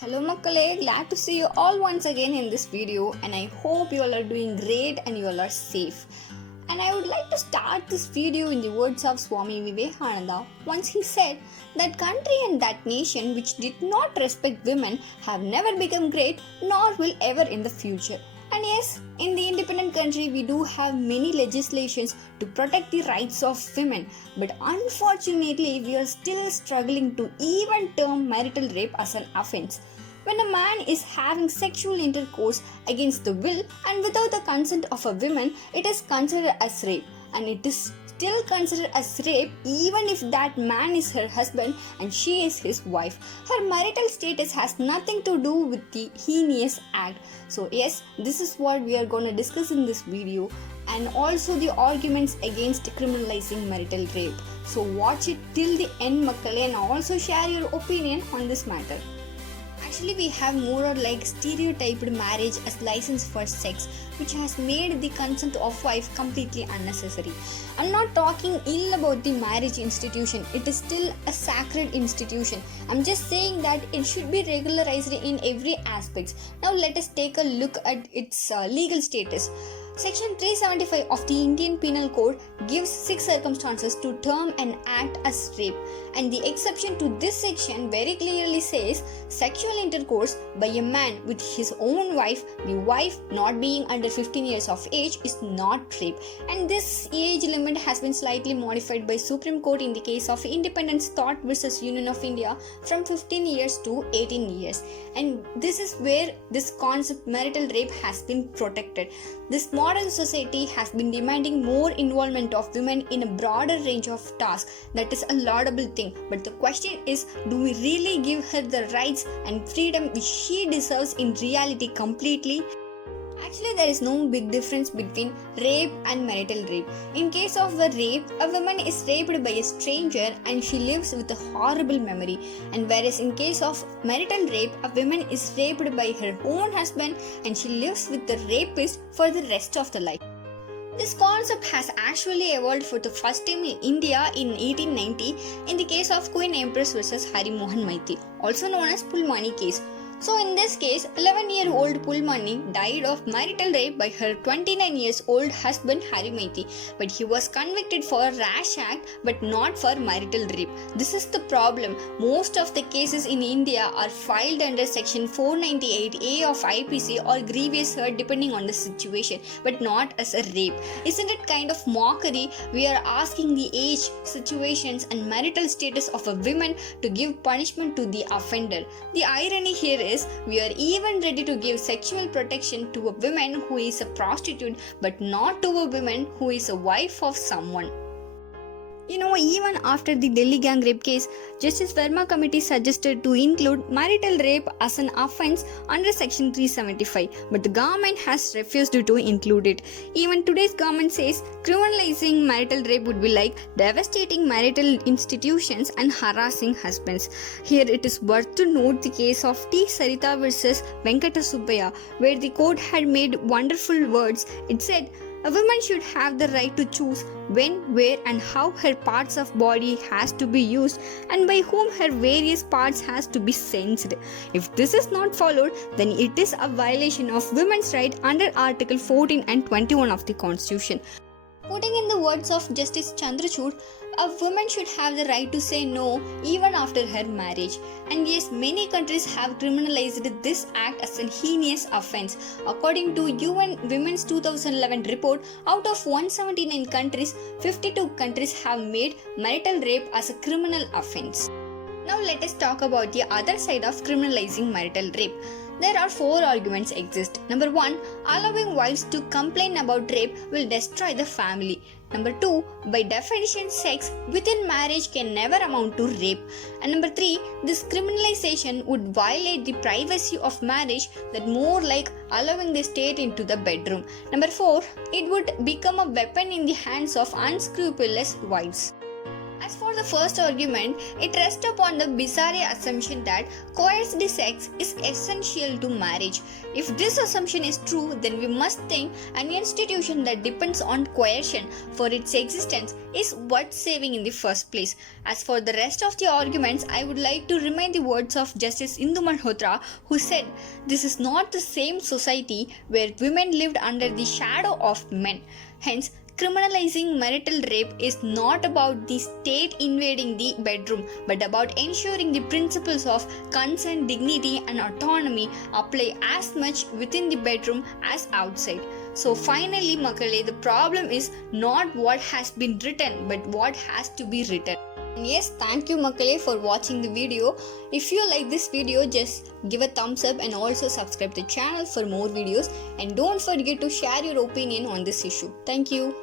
Hello Makkale, glad to see you all once again in this video and I hope you all are doing great and you all are safe. And I would like to start this video in the words of Swami Vivekananda. Once he said, that country and that nation which did not respect women have never become great nor will ever in the future. And yes, in the independent country we do have many legislations to protect the rights of women, but unfortunately we are still struggling to even term marital rape as an offence. When a man is having sexual intercourse against the will and without the consent of a woman, it is considered as rape, and it is still considered as rape even if that man is her husband and she is his wife. Her marital status has nothing to do with the heinous act. So yes, this is what we are going to discuss in this video, and also the arguments against criminalizing marital rape. So watch it till the end Makkale and also share your opinion on this matter. Actually, we have more or like stereotyped marriage as license for sex, which has made the consent of wife completely unnecessary. I'm not talking ill about the marriage institution, it is still a sacred institution. I'm just saying that it should be regularized in every aspect. Now let us take a look at its legal status. Section 375 of the Indian Penal Code gives 6 circumstances to term an act as rape, and the exception to this section very clearly says sexual intercourse by a man with his own wife, the wife not being under 15 years of age, is not rape. And this age limit has been slightly modified by Supreme Court in the case of Independence Thought versus Union of India from 15 years to 18 years. And this is where this concept marital rape has been protected. This modern society has been demanding more involvement of women in a broader range of tasks. That is a laudable thing. But the question is, do we really give her the rights and freedom which she deserves in reality completely? Actually, there is no big difference between rape and marital rape. In case of a rape, a woman is raped by a stranger and she lives with a horrible memory. And whereas in case of marital rape, a woman is raped by her own husband and she lives with the rapist for the rest of the life. This concept has actually evolved for the first time in India in 1890 in the case of Queen Empress vs Hari Mohan Maiti, also known as Pulmani case. So in this case, 11-year-old Pulmani died of marital rape by her 29 years old husband Hari Maiti, but he was convicted for a rash act but not for marital rape. This is the problem. Most of the cases in India are filed under section 498A of IPC or grievous hurt depending on the situation, but not as a rape. Isn't it kind of mockery? We are asking the age, situations and marital status of a woman to give punishment to the offender. The irony here is we are even ready to give sexual protection to a woman who is a prostitute but not to a woman who is a wife of someone. Even after the Delhi gang rape case, Justice Verma committee suggested to include marital rape as an offence under section 375, but the government has refused to include it. Even today's government says criminalizing marital rape would be like devastating marital institutions and harassing husbands. Here it is worth to note the case of T. Sarita versus Venkata Subbaya, where the court had made wonderful words. It said, a woman should have the right to choose when, where and how her parts of body has to be used and by whom her various parts has to be sensed. If this is not followed, then it is a violation of women's right under Article 14 and 21 of the Constitution. Putting in the words of Justice Chandrachud, a woman should have the right to say no even after her marriage. And yes, many countries have criminalized this act as a heinous offence. According to UN Women's 2011 report, out of 179 countries, 52 countries have made marital rape as a criminal offence. Now let us talk about the other side of criminalizing marital rape. There are 4 arguments exist. Number 1, allowing wives to complain about rape will destroy the family. Number 2, by definition, sex within marriage can never amount to rape. And number 3, this criminalization would violate the privacy of marriage, that more like allowing the state into the bedroom. Number 4, it would become a weapon in the hands of unscrupulous wives. As As for the first argument, it rests upon the bizarre assumption that coerced sex is essential to marriage. If this assumption is true, then we must think an institution that depends on coercion for its existence is worth saving in the first place. As for the rest of the arguments, I would like to remind the words of Justice Indu Malhotra, who said, "This is not the same society where women lived under the shadow of men." Hence, criminalizing marital rape is not about the state invading the bedroom, but about ensuring the principles of consent, dignity, and autonomy apply as much within the bedroom as outside. So finally, Makale, the problem is not what has been written, but what has to be written. And yes, thank you Makale for watching the video. If you like this video, just give a thumbs up and also subscribe to the channel for more videos, and don't forget to share your opinion on this issue. Thank you.